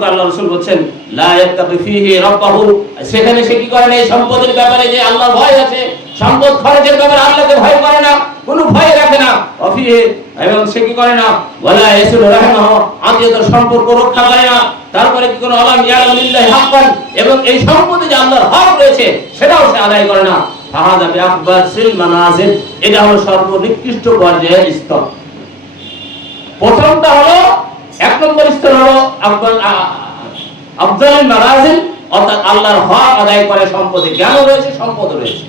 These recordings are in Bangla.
সম্পর্কে আল্লাহ রাসূল বলেন লা ইয়াত্তাকি ফীহি রাব্বাহু, সেখানে সে কি করে না এই সম্পদের ব্যাপারে যে আল্লাহর ভয় আছে, সম্পদ খরচের ব্যাপারে আল্লাহকে ভয় করে না, কোনো ভয় রাখে না। অফিহে, এবং সে কি করে না ওয়ালা ইয়াসুল রাহমাহু, আত্মীয়তার সম্পর্ক রক্ষা করে না। তারপরে কি করে আলাম ইয়ালামিল্লাহি হাক্কান, এবং এই সম্পদে যে আল্লাহর হক রয়েছে সেটাও সে আদায় করে না। ফাহাদা বিআকবাসিল মানাজিল, এটা হলো সর্বনিকৃষ্ট পর্যায়ের স্তর। প্রথমটা হলো, এক নম্বর স্তর হলো আফজালুল মানাজিল, অর্থাৎ আল্লাহর হক আদায় করে, সম্পদে জ্ঞান রয়েছে, সম্পদ রয়েছে।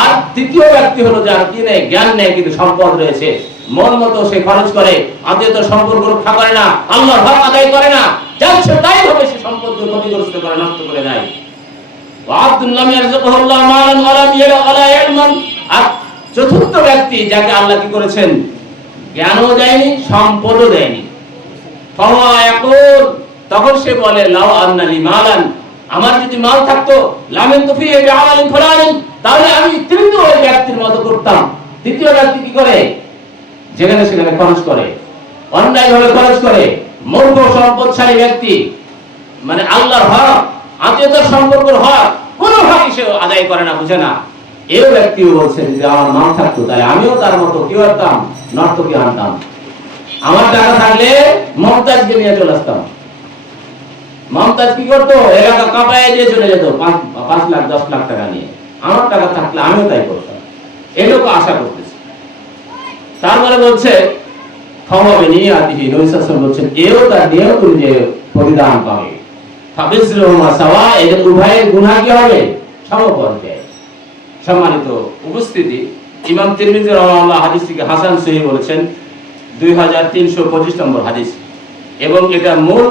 আর তৃতীয় ব্যক্তি হলো যার কি নেই, জ্ঞান নেই কিন্তু সম্পদ রয়েছে, মন মতো সে খরচ করে, আত্মীয়তার সম্পর্ক রক্ষা করে না, আল্লাহর হক আদায় করে না, যাচ্ছে তাই হবে সে সম্পদকে ক্ষতিগ্রস্ত করে, নষ্ট করে দেয়। ওয়া'আবদুল্লাহ ইয়ারযুকুহুল্লাহু মালান ওয়া লাম ইয়ালা ইলমান, আর চতুর্থ ব্যক্তি যাকে আল্লাহ কি করেছেন, জ্ঞানও দেয়নি, সম্পদও দেয়নি। ফাহুয়া ইয়াকুল, তখন সে বলে লাউ আন্নালি মালান, আমার যদি মাল থাকতো, লামিনতু ফীহি বিআমালিন ফুলানিন, তাহলে আমি তৃতীয় ওই ব্যক্তির মতো করতাম। তৃতীয় ব্যক্তি কি করে, যেখানে সেখানে খরচ করে, অন্যায়ভাবে খরচ করে, মূর্খ সম্পদশালী ব্যক্তি, মানে আল্লাহর হক, আত্মীয়তার সম্পর্কের হক, কোনো হকই সে আদায় করে না, বুঝে না। এই ব্যক্তিও বলছেন যে আমার মাল থাকতো তাহলে আমিও তার মতো কি করতাম, নর্তকী আনতাম। আমার টাকা থাকলে মমতাজকে নিয়ে চলে আসতাম। মমতাজ কি করতো, এলাকা কাঁপায় দিয়ে চলে যেত 5 লাখ 10 লাখ টাকা নিয়ে। আমার টাকা থাকলে আমিও তাই করতাম, এটুকু আশা করতেছি। তারপরে বলছে ক্ষমাবে নিয়ে আতিহি, নবী সাল্লাল্লাহু আলাইহি ওয়াসাল্লাম বলছেন এও তার নিয়েও তুমি যে পরিদান পাবে, ফাবিসরুহুমা সাওয়া, এদের উভয়ের গুনাহ কি হবে, সমপর্যায়ে। সম্মানিত উপস্থিতি, ইমাম তিরমিজি রাহিমাহুল্লাহ হাদিসটিকে হাসান সহিহ বলেছেন, 2325 নম্বর হাদিস, এবং এটা মূল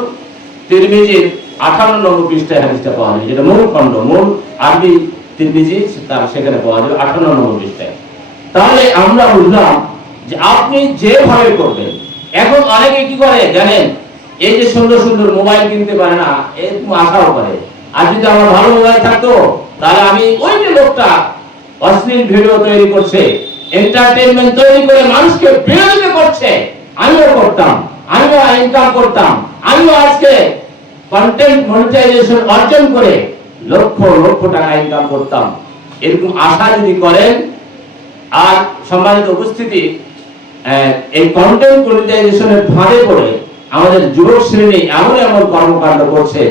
তিরমিজির 58 নম্বর পৃষ্ঠায় হাদিসটা পাওয়া যায়, যেটা মূল খণ্ড, মূল আরবি তিরমিজি, তার সেখানে পাওয়া যাবে 58 নম্বর পৃষ্ঠায়। তাহলে আমরা বুঝলাম যে আপনি যেভাবে করবেন। এখন অনেকে কি করে জানেন, এই যে সুন্দর সুন্দর মোবাইল কিনতে পারে না, এরকম আশাও করে, আর যদি আমার ভালো মোবাইল থাকতো তাহলে আমি ওই যে লোকটা অশ্লীল ভিডিও তৈরি করছে, এন্টারটেইনমেন্ট তৈরি করে মানুষকে বিনোদিত করছে, আমিও করতাম, আমিও ইনকাম করতাম, আমিও আজকে কন্টেন্ট মনিটাইজেশন অর্জন করে লক্ষ লক্ষ টাকা ইনকাম করতাম, এরকম আশা যদি করেন। আর সম্মানিত উপস্থিতি, এই কন্টেন্ট মনিটাইজেশনের ফাঁদে পড়ে আমাদের যুবক শ্রেণী এমন এমন কর্মকাণ্ড করছে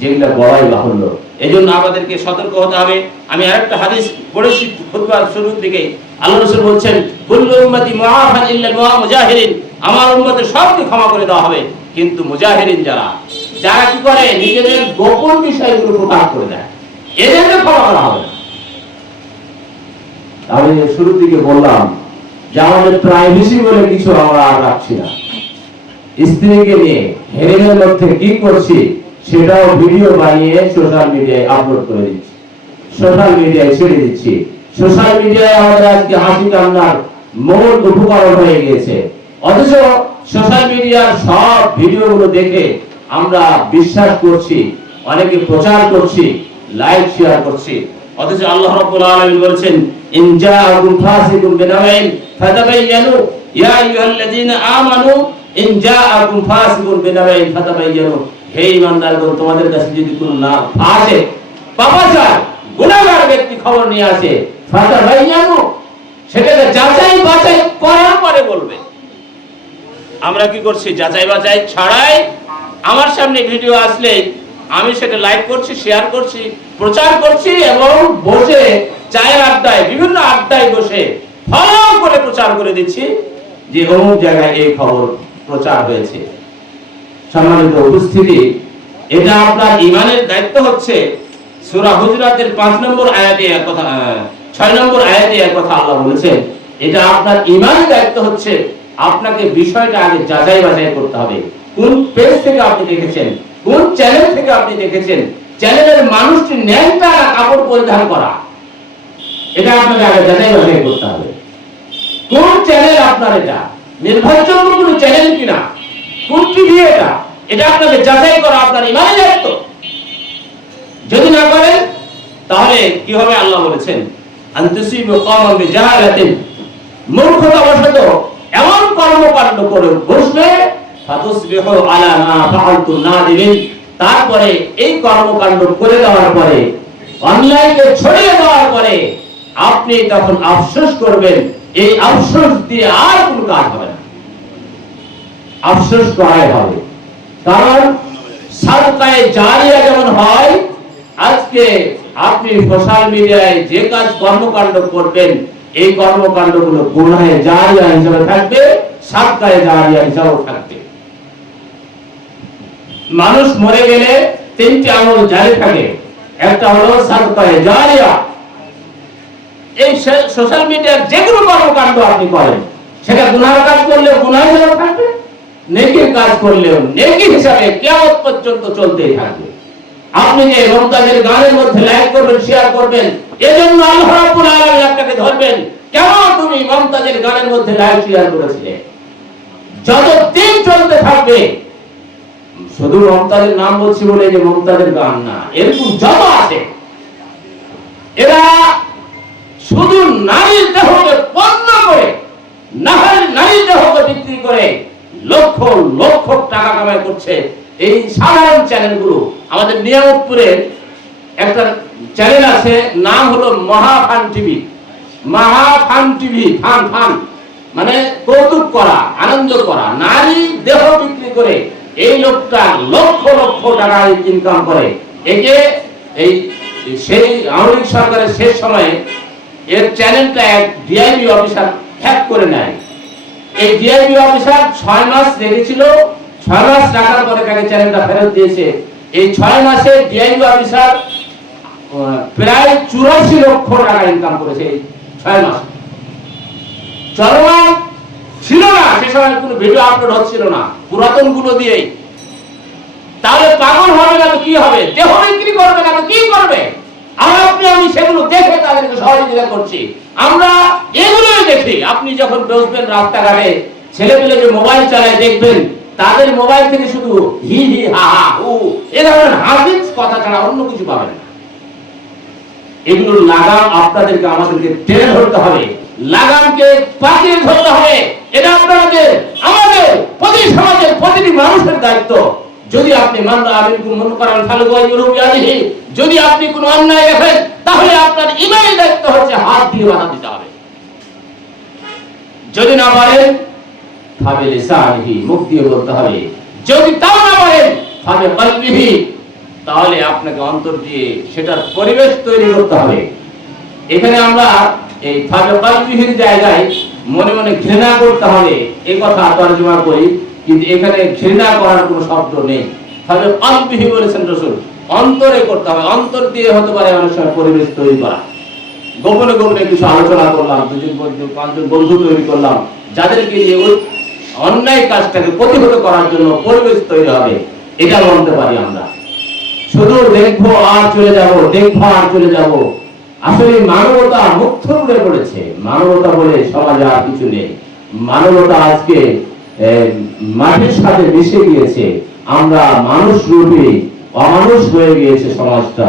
যেগুলো বলাই বাহুল্য। এজন্য আমাদেরকে সতর্ক হতে হবে। আমি আরেকটা হাদিস পড়েছি খুতবার শুরুর দিকে, আল্লাহ রাসূল বলছেন কুল্লু উম্মতি মুআফান ইল্লাল মুজাহিরিন, আমার উম্মতের সবকে ক্ষমা করে দেওয়া হবে, কিন্তু মুজাহিরিন যারা কি করে নিজেদের গোপন বিষয়গুলো প্রকাশ করে দেয়, এদেরকে ক্ষমা করা হবে না। আমি শুরুর দিকে বললাম যে আমাদের প্রাইভেসি বলে কিছু আমরা আর রাখছি না। স্ত্রীকে নিয়ে হেরেমের মধ্যে কি করছি সেটাও ভিডিও বানিয়ে সোশ্যাল মিডিয়ায় আপলোড করে দিচ্ছি, সোশ্যাল মিডিয়ায় ছেড়ে দিচ্ছি। সোশ্যাল মিডিয়ায় আমাদের আজকে হাসি কান্নার মূল উপকরণ হয়ে গেছে, অথচ সোশ্যাল মিডিয়ার সব ভিডিওগুলো দেখে আমরা বিশ্বাস করছি, অনেকে প্রচার করছি, লাইক শেয়ার করছি। অথচ আল্লাহ রাব্বুল আলামিন বলেছেন ইন জাআকুম ফাসিকুন বিনাবাইন ফাতাবায়ানু, ইয়া আইয়ুহাল্লাযীনা আমানু ইন জাআকুম ফাসিকুন বিনাবাইন ফাতাবায়ানু, হে ঈমানদারগণ, তোমাদের কাছে যদি কোনো না ফাসিক পাপাচার গুনাহগার ব্যক্তি খবর নিয়ে আসে, ফাতাবায়ানু, সেটাকে যাচাই বাছাই করার পরে বলবে। আমরা কি করছি, যাচাই বাছাই ছাড়াই আমার সামনে ভিডিও আসলে আমি সেটা লাইক করছি, শেয়ার করছি, প্রচার করছি, এবং বসে চায়ের আড্ডায়, বিভিন্ন আড্ডায় বসে ফলো করে প্রচার করে দিচ্ছি যে অমুক জায়গায় এই খবর প্রচার হয়েছে। সম্মানিত উপস্থিতি, এটা আপনার ঈমানের দায়িত্ব হচ্ছে। সূরা হুজরাতের 5 নম্বর আয়াতে এক কথা, 6 নম্বর আয়াতে এক কথা আল্লাহ বলেছেন, এটা আপনার ঈমানের দায়িত্ব হচ্ছে আপনাকে বিষয়টা আগে যাচাই বাছাই করতে হবে। কোন পেজ থেকে আপনি দেখেছেন, কোন চ্যানেল থেকে আপনি দেখেছেন, চ্যানেলের মানুষটি ন্যাংটা না কাপড় পরিধান করা, এটা আপনাকে আগে যাচাই বাছাই করতে হবে। কোন চ্যানেল আপনার, এটা নির্ভরযোগ্য কোন চ্যানেল কিনা, কোন টিভি এটা, এটা আপনাকে যাচাই করা আপনার ঈমানের দায়িত্ব। যদি না করেন তাহলে কি হবে, আল্লাহ বলেছেন আনতুসিবু কওমান বিজাহালাতিন, মূর্খতাবশত এমন কর্মকাণ্ড করে বসবে, ফাতুসবিহু আলা মা ফাআলতুম নাদিমিন, তারপরে এই কর্মকাণ্ড করে দেওয়ার পরে, অনলাইনে ছড়িয়ে দেওয়ার পরে আপনি তখন আফসোস করবেন। এই আফসোস দিয়ে আর কোনো কাজ হবে না, আফসোস করাই হবে। কারণ সাদকায়ে জারিয়া যেমন হয়, আজকে আপনি সোশ্যাল মিডিয়ায় যে কাজ কর্মকাণ্ড করবেন, এই কর্মকাণ্ডগুলো গুনাহে জারিয়া হিসেবে থাকবে, সাদকায়ে জারিয়া হিসেবেও থাকবে। মানুষ মরে গেলে তিনটি আমল জারি থাকে, একটা হলো সাদকায়ে জারিয়া। এই সোশ্যাল মিডিয়ার যে কোনো কর্মকাণ্ড আপনি করেন, সেটা গুনাহের কাজ করলে গুনাহ হিসেবে থাকবে, নেকির কাজ করলেও নেকি হিসাবে কিয়ামত পর্যন্ত চলতেই থাকবে। আপনি যে মমতাজের গানের মধ্যে লাইক করবেন, শেয়ার করবেন, এজন্য আল্লাহ রাব্বুল আলামিন আপনাকে ধরবেন, কেন তুমি মমতাজের গানের মধ্যে লাইক শেয়ার করেছিলে। যতদিন চলতে থাকবে, শুধু মমতাজের নাম বলছি বলে যে মমতাজের গান না, এরকম যত আছে, এরা শুধু নারীর দেহকে পণ্য করে, নারীর দেহকে বিক্রি করে লক্ষ লক্ষ টাকা কামাই করছে। এই সাধারণ চ্যানেলগুলো, আমাদের নিয়ামতপুরে একটা চ্যানেল আছে, নাম হলো মহাফান টিভি। মহাফান টিভি, ফান ফান মানে কৌতুক করা, আনন্দ করা, নারী দেহ বিক্রি করে এই লোকটা লক্ষ লক্ষ টাকা ইনকাম করে। এই যে এই সেই আওয়ামী লীগ সরকারের শেষ সময়ে এর চ্যানেলটা এক ডিআইবি অফিসার হ্যাক করে নেয়। এই ডিআইবি অফিসার 6 মাস রেখেছিল, 6 মাস রাখার পরে তাকে চ্যানেলটা ফেরত দিয়েছে। এই 6 মাসে ডিআইবি অফিসার প্রায় 84 লক্ষ টাকা ইনকাম করেছে এই 6 মাসে। চলমান ছিল না সে সময়, কোনো ভিডিও আপলোড হচ্ছিল না, পুরাতন গুলো দিয়েই। তাহলে পাগল হবে না তো কি হবে, দেহ বিক্রি করবে না তো কি করবে। আমি সেগুলো দেখে তাদেরকে সহযোগিতা করছি। আমরা এগুলোই দেখি। আপনি যখন বসবেন রাস্তাঘাটে, ছেলেপেলে যে মোবাইল চালায় দেখবেন, তাদের মোবাইল থেকে শুধু হি হি হা হা হু এ ধরনের হাদিস কথা ছাড়া অন্য কিছু পাবেন না। এগুলোর লাগাম আপনাদেরকে আমাদেরকে টেনে ধরতে হবে, লাগামকে পাকিয়ে ধরতে হবে। এটা আপনাদের আমাদের প্রতি সমাজের প্রতিটি মানুষের দায়িত্ব। যদি আপনি যদি আপনি কোন অন্যায় দেখেন, তাহলে আপনার ইমানি দায়িত্ব হচ্ছে হাত দিয়ে বাধা দিতে হবে। যদি না পারেন তবে লিসানিহি, মুখ দিয়ে বলতে হবে। যদি তাও না পারেন তবে কলবিহি, তাহলে আপনাকে অন্তর দিয়ে সেটার পরিবেশ তৈরি করতে হবে। এখানে আমরা এই তবে কলবিহির জায়গায় মনে মনে ঘৃণা করতে হবে এই কথা তর্জমা করি, কিন্তু এখানে ঘৃণা করার কোনো শব্দ নেই। তবে কলবিহি বলেছেন রাসূল, অন্তরে করতে হবে। অন্তর দিয়ে হতে পারে অনেক সময় পরিবেশ তৈরি করা। গোপনে গোপনে কিছু আলোচনা করলাম, 2-5 বন্ধু তৈরি করলাম, যাদেরকে নিয়ে ওই অন্যায় কাজটাকে প্রতিহত করার জন্য পরিবেশ তৈরি হবে, এটা বলতে পারি আমরা। শুধু দেখবো আর চলে যাব, দেখবো আর চলে যাব। আসলে মানবতা মুক্ত হয়ে পড়েছে। মানবতা বলে সমাজে আর কিছু নেই। মানবতা আজকে মাটির সাথে মিশে গিয়েছে। আমরা মানুষ রূপে অমানুষ হয়ে গিয়েছে সমাজটা।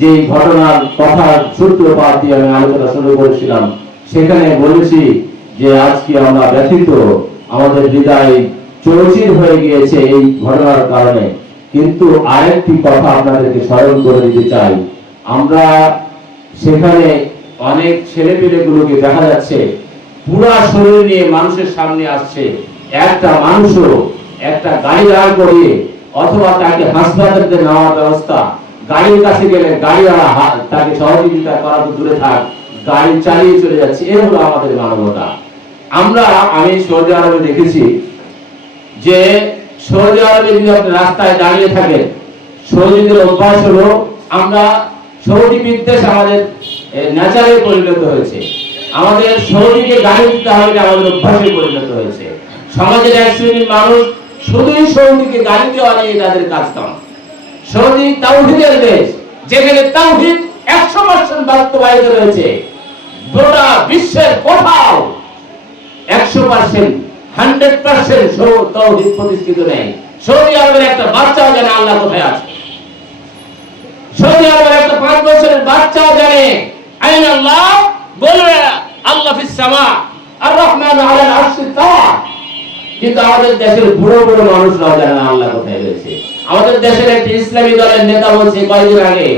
যে ঘটনার কথা সূত্রপাত দিয়ে আমি আলোচনা শুরু করেছিলাম, সেখানে বলেছি যে আজকে আমরা ব্যথিত, আমাদের হৃদয় চৌচির হয়ে গিয়েছে এই ঘটনার কারণে। কিন্তু আরেকটি কথা আপনাদেরকে স্মরণ করে দিতে চাই, আমরা সেখানে অনেক ছেলেপেলেগুলোকে দেখা যাচ্ছে পুরা শরীর নিয়ে মানুষের সামনে আসছে। একটা মানুষও একটা গাড়ি দাঁড় করিয়ে অথবা তাকে হাসপাতালে নেওয়ার ব্যবস্থা, গাড়ির কাছে গেলে গাড়িওয়ালা তাকে সহযোগিতা করা তো দূরে থাক, গাড়ি চালিয়ে চলে যাচ্ছে। এ হলো আমাদের মানবতা। আমি সৌদি আরবে দেখেছি যে সৌদি আরবে যদি আপনি রাস্তায় দাঁড়িয়ে থাকেন, সৌদিদের অভ্যাস হলো, আমরা সৌদি বিদ্বেষ আমাদের ন্যাচারে পরিণত হয়েছে। আমাদের সৌদিকে গাড়ি দিতে হবে, আমাদের অভ্যাসে পরিণত হয়েছে। সমাজের এক শ্রেণীর মানুষ শুধুই সৌদিকে গাড়ি দেওয়া নিয়ে তাদের কাজ কাম। সৌদি তাওহীদের দেশ, যেখানে তাওহীদ 100% বাস্তবায়িত রয়েছে। গোটা বিশ্বের কোথাও 100% 100% তাওহীদ প্রতিষ্ঠিত নেই। সৌদি আরবের একটা বাচ্চাও জানে আল্লাহ কোথায় আছে। সৌদি আরবের একটা 5 বছরের বাচ্চাও জানে আইন আল্লাহ, বলবে আল্লাহ ফিস সামা আর রহমানু আলাল আরশি তাওয়া। কিন্তু আমাদের দেশের বুড়ো বুড়ো মানুষরাও জানে না আল্লাহ কোথায় রয়েছে। আমাদের দেশের একটি ইসলামী দলের নেতা বলছে কয়েকদিন আগে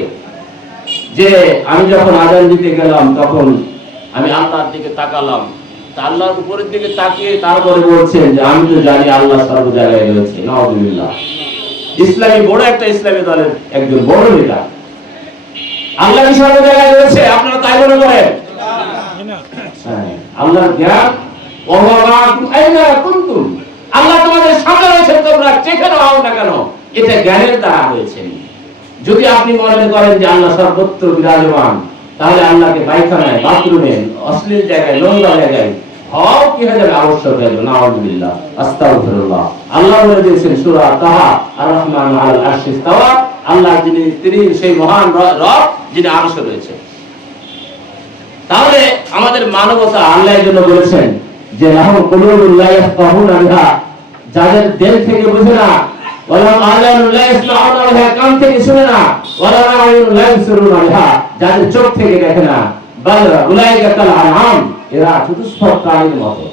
যে আমি যখন আজান দিতে গেলাম তখন আমি আল্লাহর দিকে তাকালাম, আল্লাহর উপরের দিকে তাকিয়ে তারপরে বলছেন যে আমি তো জানি আল্লাহ সর্ব জায়গায় রয়েছে। নাউযুবিল্লাহ। ইসলামী বড় একটা ইসলামী দলের একজন বড় নেতা, আল্লাহ কি সর্ব জায়গায় রয়েছে? আপনারা তাই মনে করেন? আল্লাহর জ্ঞান আল্লাহ তোমাদের সামনে রয়েছে, তোমরা যেখানে হও না কেন, এটা জ্ঞানের দ্বারা হয়েছে। যদি আপনি মনে করেন যে আল্লাহ সর্বত্র বিরাজমান, তাহলে আল্লাহকে পায়খানায়, বাথরুমে, অশ্লীল জায়গায়, নোংরা জায়গায় হওয়াও কি হয়ে যাবে? আবশ্যক হয়ে যাবে। নাউযুবিল্লাহ, আস্তাগফিরুল্লাহ। আল্লাহ বলে দিয়েছেন সূরা তাহা, আর রহমান আল আরশি ইস্তাওয়া, আল্লাহ তিনি সেই মহান রব যিনি আরশে রয়েছে। তাহলে আমাদের মানবতা আল্লাহ এর জন্য বলেছেন যে লাহুম কুলুবুন লা ইয়াফকাহুনা বিহা, যাদের দিল থেকে বুঝে না, ওয়ালা আযানুন লা ইয়াসমাউনা বিহা, কান থেকে শুনে না, ওয়ালা আয়ুনুন লা ইবসিরুনা বিহা, যাদের চোখ থেকে দেখে না, বাল উলাইকা কাল আনআম, এরা চতুষ্পদ প্রাণীর মতো।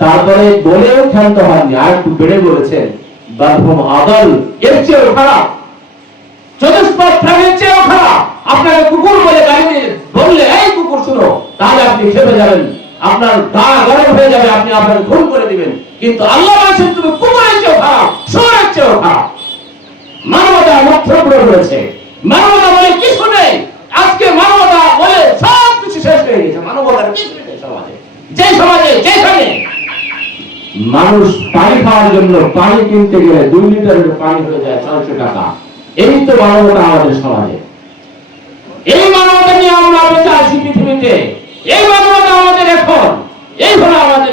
তারপরে বলেও ক্ষান্ত হননি, আর একটু বেড়ে বলেছেন বাল হুম আদাল, এর চেয়েও খারাপ, চতুষ্পদ প্রাণীর চেয়েও খারাপ। আপনাকে কুকুর বলে গালি দিয়ে বললে এই কুকুর শুনো, তাহলে আপনি খেপে যাবেন, আপনার গা গরম হয়ে যাবে, আপনি আপনাকে খুন করে দিবেন। কিন্তু আল্লাহ বলেছেন তুমি কুকুরের চেয়েও খারাপ, শুয়োরের চেয়েও খারাপ। মানবতা মধ্যপ্র রয়েছে, মানবতা বলে কিছু নেই। আজকে মানবতা বলে সব কিছু শেষ হয়ে গেছে। মানবতার কিছু নেই সমাজে। যে সমাজে যেখানে মানুষ পানি খাওয়ার জন্য পানি কিনতে গেলে 2 লিটারের পানি হয়ে যায় 600 টাকা। এই তো মানবতা আমাদের সমাজে। এই মানবতা নিয়ে আমরা বেঁচে আছি পৃথিবীতে। এই মানবতা আমাদের এখন, এই হলো আমাদের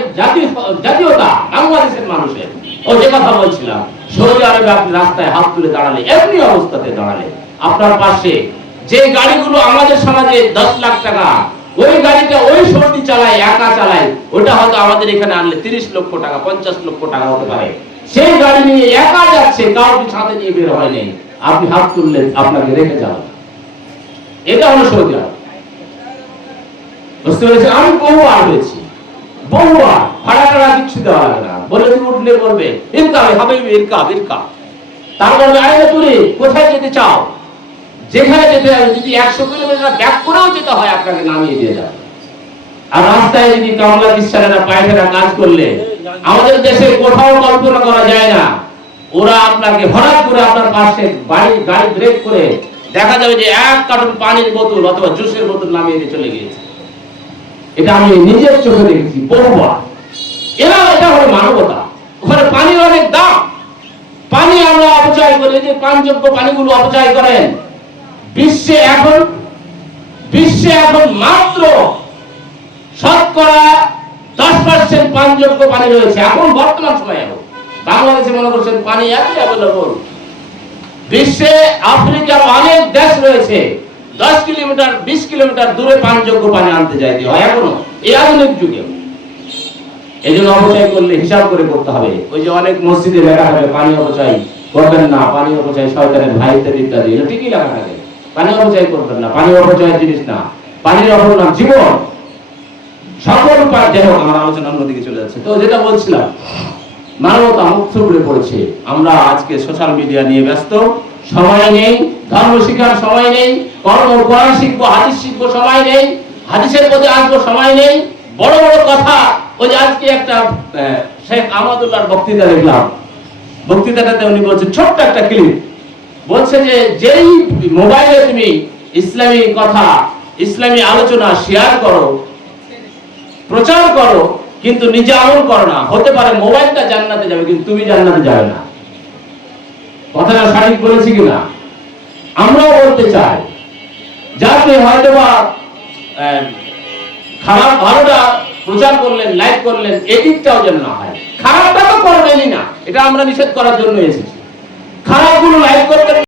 জাতীয়তা বাংলাদেশের মানুষের। ও যে কথা বলছিলাম, সৌদি আরবে আপনি রাস্তায় হাত তুলে দাঁড়ালে, এমনি অবস্থাতে দাঁড়ালে, আপনার পাশে যে গাড়িগুলো আমাদের সমাজে 10 লাখ টাকা, ওই গাড়িটা ওই সৌদি চালায়, একা চালায়, ওটা হয়তো আমাদের এখানে আনলে 30 লক্ষ টাকা, 50 লক্ষ টাকা হতে পারে। সেই গাড়ি নিয়ে একা যাচ্ছে, কাউকে সাথে নিয়ে বের হয়নি, আপনি হাত তুললে আপনাকে রেখে যাবেন। এটা হলো সৌদি আরব। বুঝতে পেরেছেন? আমি বহুবার হয়েছি, বহুবার। ভাড়া টাড়া কিছু দেওয়া লাগে না, বলে তুমি উঠলে বলবে ইরকাব হাবিবি ইরকাব ইরকাব, তারপর আরে তুমি কোথায় যেতে চাও, যেখানে যেতে হবে, যদি 100 কিলোমিটার ব্যাক করেও যেতে হয় আপনাকে নামিয়ে দিয়ে যাবে। আর রাস্তায় যদি কামলা কিচ্ছানেরা পায়খানা কাজ করলে, আমাদের দেশে কোথাও কল্পনা করা যায় না, ওরা আপনাকে হঠাৎ করে আপনার পাশে গাড়ি ব্রেক করে দেখা যাবে যে 1 কার্টন পানির বোতল অথবা জুসের বোতল নামিয়ে দিয়ে চলে গিয়েছে। এটা আমি নিজের চোখে দেখেছি বহুবার। এটা হলো মানবতা। ওখানে পানির অনেক দাম, পানি আমরা অপচয় করি, যে পানযোগ্য পানিগুলো অপচয় করেন। বিশ্বে এখন মাত্র শতকরা 10% পানযোগ্য পানি রয়েছে এখন বর্তমান সময়ে। বাংলাদেশে মনে করছেন পানি এত অ্যাভেলেবল। বিশ্বে আফ্রিকার অনেক দেশ রয়েছে 10 কিলোমিটার 20 কিলোমিটার দূরে পানযোগ্য পানি আনতে যাইতে হয় এখনো, এই আধুনিক যুগে। এই জন্য অপচয় করলে হিসাব করে করতে হবে। ওই যে অনেক মসজিদে লেখা থাকে পানি অপচয় করবেন না, পানি অপচয় শয়তানের ভাই ইত্যাদি, এটা ঠিকই লেখা থাকে। পানি অপচয় করবেন না, পানি অপচয়ের জিনিস না, পানির অপর নাম জীবন। সকল যাই হোক, আমার আলোচনা অন্যদিকে চলে যাচ্ছে। তো যেটা বলছিলাম, মানবতা মুখ থুবড়ে পড়েছে। আমরা আজকে সোশ্যাল মিডিয়া নিয়ে ব্যস্ত, সময় নেই, ধর্ম শিক্ষার সময় নেই, কোরআন শিখবো, হাদিস শিখবো, সময় নেই, হাদিসের প্রতি আসবো, সময় নেই। বড় বড় কথা, ওই যে আজকে একটা শেখ আহমদুল্লাহর বক্তৃতা দেখলাম, বক্তৃতাটাতে উনি বলছেন, ছোট্ট একটা ক্লিপ, বলছে যে যেই মোবাইলে তুমি ইসলামী কথা, ইসলামী আলোচনা শেয়ার করো, প্রচার করো, কিন্তু নিজে আমল করো না, হতে পারে মোবাইলটা জান্নাতে যাবে কিন্তু তুমি জান্নাতে যাবে না। কথাটা সঠিক বলেছি কিনা? আমরাও বলতে চাই যাতে হয়তোবা খারাপ ভালোটা প্রচার করলেন, লাইক করলেন, এদিকটাও যেন না হয়। খারাপটা তো করবেনই না, এটা আমরা নিষেধ করার জন্য এসেছি। খারাপগুলো লাইক করবেন।